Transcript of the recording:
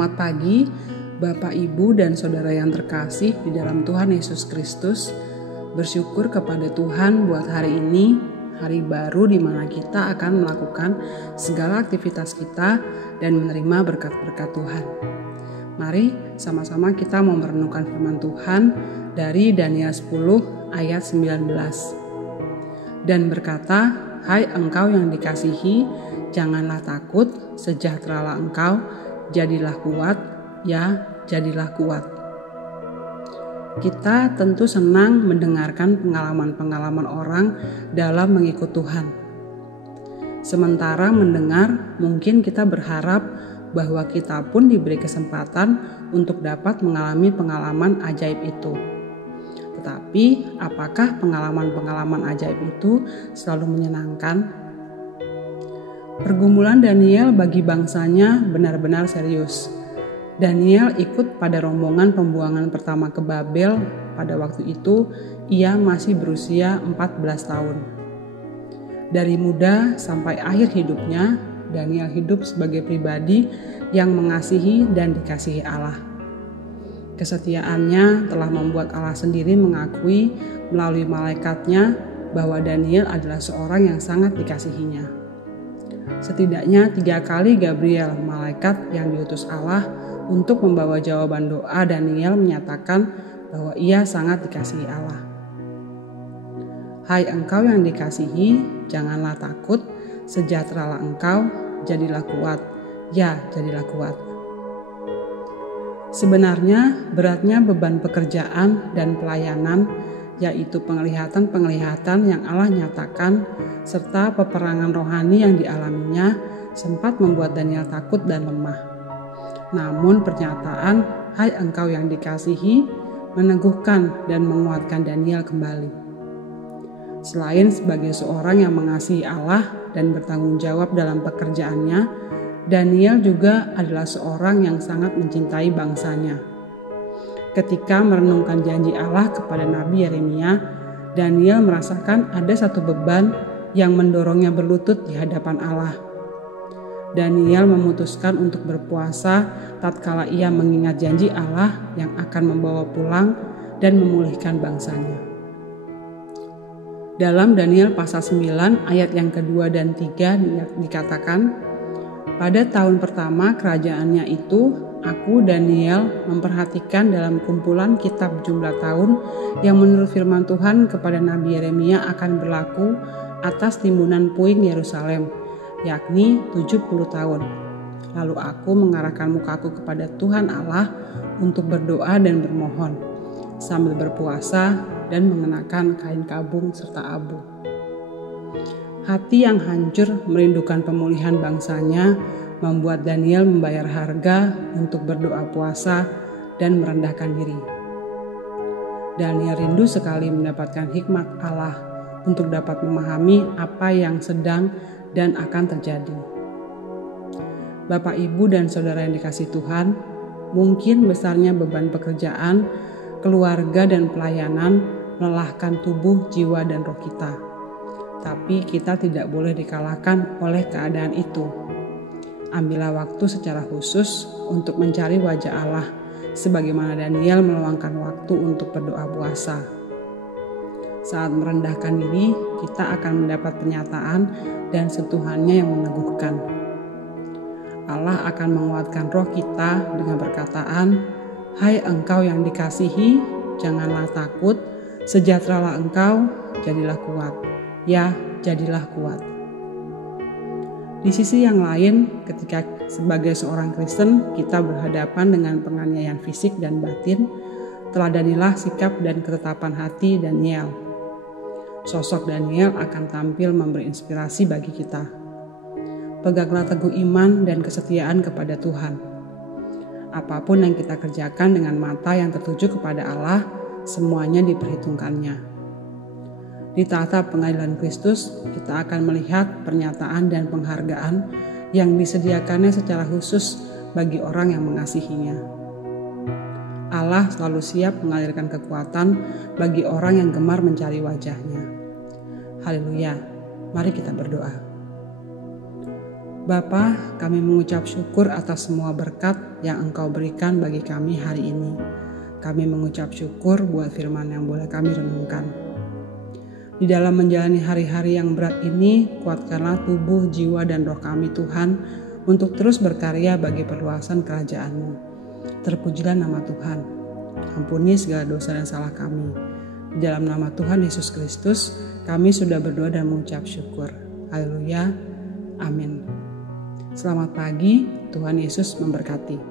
Selamat pagi, Bapak, Ibu, dan Saudara yang terkasih di dalam Tuhan Yesus Kristus. Bersyukur kepada Tuhan buat hari ini, hari baru di mana kita akan melakukan segala aktivitas kita dan menerima berkat-berkat Tuhan. Mari sama-sama kita mau merenungkan firman Tuhan dari Daniel 10 ayat 19. Dan berkata, "Hai engkau yang dikasihi, janganlah takut, sejahteralah engkau, jadilah kuat, ya jadilah kuat." Kita tentu senang mendengarkan pengalaman-pengalaman orang dalam mengikut Tuhan. Sementara mendengar, mungkin kita berharap bahwa kita pun diberi kesempatan untuk dapat mengalami pengalaman ajaib itu. Tetapi, apakah pengalaman-pengalaman ajaib itu selalu menyenangkan? Pergumulan Daniel bagi bangsanya benar-benar serius. Daniel ikut pada rombongan pembuangan pertama ke Babel. Pada waktu itu, ia masih berusia 14 tahun. Dari muda sampai akhir hidupnya, Daniel hidup sebagai pribadi yang mengasihi dan dikasihi Allah. Kesetiaannya telah membuat Allah sendiri mengakui melalui malaikatnya bahwa Daniel adalah seorang yang sangat dikasihinya. Setidaknya 3 kali Gabriel, malaikat yang diutus Allah untuk membawa jawaban doa Daniel, menyatakan bahwa ia sangat dikasihi Allah. Hai engkau yang dikasihi, janganlah takut, sejahteralah engkau, jadilah kuat, ya jadilah kuat. Sebenarnya beratnya beban pekerjaan dan pelayanan, yaitu penglihatan-penglihatan yang Allah nyatakan, serta peperangan rohani yang dialaminya, sempat membuat Daniel takut dan lemah. Namun pernyataan, hai engkau yang dikasihi, meneguhkan dan menguatkan Daniel kembali. Selain sebagai seorang yang mengasihi Allah dan bertanggung jawab dalam pekerjaannya, Daniel juga adalah seorang yang sangat mencintai bangsanya. Ketika merenungkan janji Allah kepada Nabi Yeremia, Daniel merasakan ada satu beban yang mendorongnya berlutut di hadapan Allah. Daniel memutuskan untuk berpuasa tatkala ia mengingat janji Allah yang akan membawa pulang dan memulihkan bangsanya. Dalam Daniel pasal 9 ayat yang kedua dan 3 dikatakan, pada tahun pertama kerajaannya itu, aku Daniel memperhatikan dalam kumpulan kitab jumlah tahun yang menurut firman Tuhan kepada Nabi Yeremia akan berlaku atas timbunan puing Yerusalem, yakni 70 tahun. Lalu aku mengarahkan mukaku kepada Tuhan Allah untuk berdoa dan bermohon, sambil berpuasa dan mengenakan kain kabung serta abu. Hati yang hancur merindukan pemulihan bangsanya membuat Daniel membayar harga untuk berdoa puasa dan merendahkan diri. Daniel rindu sekali mendapatkan hikmat Allah untuk dapat memahami apa yang sedang dan akan terjadi. Bapak, Ibu, dan Saudara yang dikasihi Tuhan, mungkin besarnya beban pekerjaan, keluarga, dan pelayanan melelahkan tubuh, jiwa, dan roh kita. Tapi kita tidak boleh dikalahkan oleh keadaan itu. Ambillah waktu secara khusus untuk mencari wajah Allah, sebagaimana Daniel meluangkan waktu untuk berdoa puasa. Saat merendahkan diri, kita akan mendapat pernyataan dan sentuhannya yang meneguhkan. Allah akan menguatkan roh kita dengan perkataan, hai engkau yang dikasihi, janganlah takut, sejahteralah engkau, jadilah kuat, ya jadilah kuat. Di sisi yang lain, ketika sebagai seorang Kristen kita berhadapan dengan penganiayaan fisik dan batin, teladanilah sikap dan ketetapan hati Daniel. Sosok Daniel akan tampil memberi inspirasi bagi kita. Peganglah teguh iman dan kesetiaan kepada Tuhan. Apapun yang kita kerjakan dengan mata yang tertuju kepada Allah, semuanya diperhitungkannya. Di tahta pengadilan Kristus, kita akan melihat pernyataan dan penghargaan yang disediakannya secara khusus bagi orang yang mengasihinya. Allah selalu siap mengalirkan kekuatan bagi orang yang gemar mencari wajah-Nya. Haleluya, mari kita berdoa. Bapa, kami mengucap syukur atas semua berkat yang Engkau berikan bagi kami hari ini. Kami mengucap syukur buat firman yang boleh kami renungkan. Di dalam menjalani hari-hari yang berat ini, kuatkanlah tubuh, jiwa, dan roh kami Tuhan untuk terus berkarya bagi perluasan kerajaan-Mu. Terpujilah nama Tuhan. Ampuni segala dosa dan salah kami. Di dalam nama Tuhan Yesus Kristus, kami sudah berdoa dan mengucap syukur. Haleluya. Amin. Selamat pagi, Tuhan Yesus memberkati.